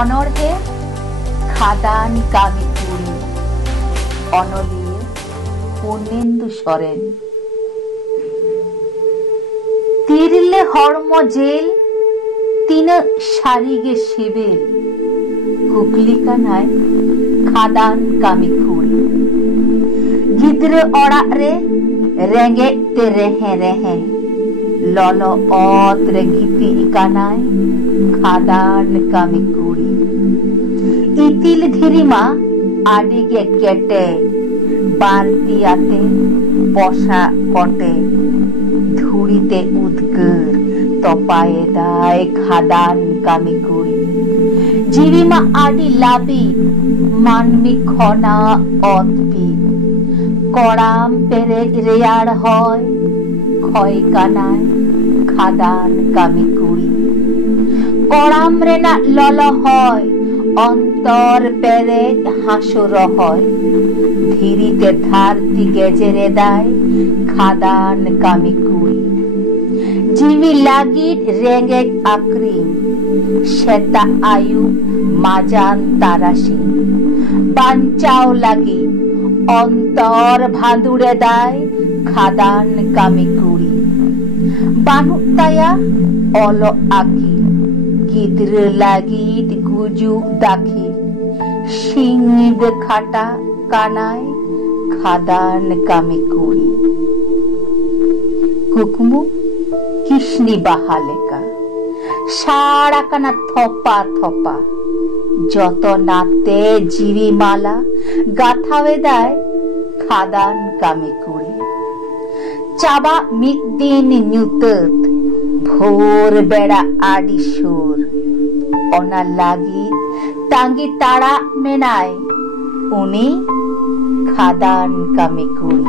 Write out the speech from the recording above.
অনর্হে খাদান কামি কুড়ি অনলিয়ে পূর্ণেন্দু সরেন। তিরলে হর্ম জেল তিন সারিগে শিবিল কুকলিকানায় খাদান কামি কুড়ি গিদ্রে অড়াগ রে রেঙ্গে তে রেহে রেহে লল অত্রে গীতি ইকানায় খাদান কামি কুড়ি ইতিল ধিরিমা আডিগে কেটে বালতিয়াতে পশা কটে ধুড়িতে উদ্গর তপায়ে দায় খাদান কামি কুড়ি জিরিমা আডি লাবি মানমি খনা অদ্ভি কড়াম পেরে রেয়ার হয় ক্ষয় কানায় খাদান কামি কুড়ি কড়াম রে না লল হয় অন্তর পেরে হাসুর হয় ধীরিতে ধারতি গেজেরে দায় খাদান কামি কুড়ি জিমি লাগিট রেঙ্গে আক্রি শ্বেতা আয়ু মাজান তারাসি বাঞ্চাও লাগি অন্তর ভাঁদুড়ে দায় খাদান কামি কুড়ি বানুতায়া অল আকি গিদ্র লাগিট গুজু দাখি সিংদ খাটা কানায় খাদান কামি কুড়ি কুকমু কৃষ্ণি বাহালেকা সারা কানা থপা থপা যত নাতে জিরিমালা গাথাওয়ে দায় খাদান কামি কুড়ি চাবা মিদিন নিউতত ভোর বেড়া আডি সুর অনা লাগি টাঙ্গি তাড়া মেনায় উনি খাদান কামি কুড়ি।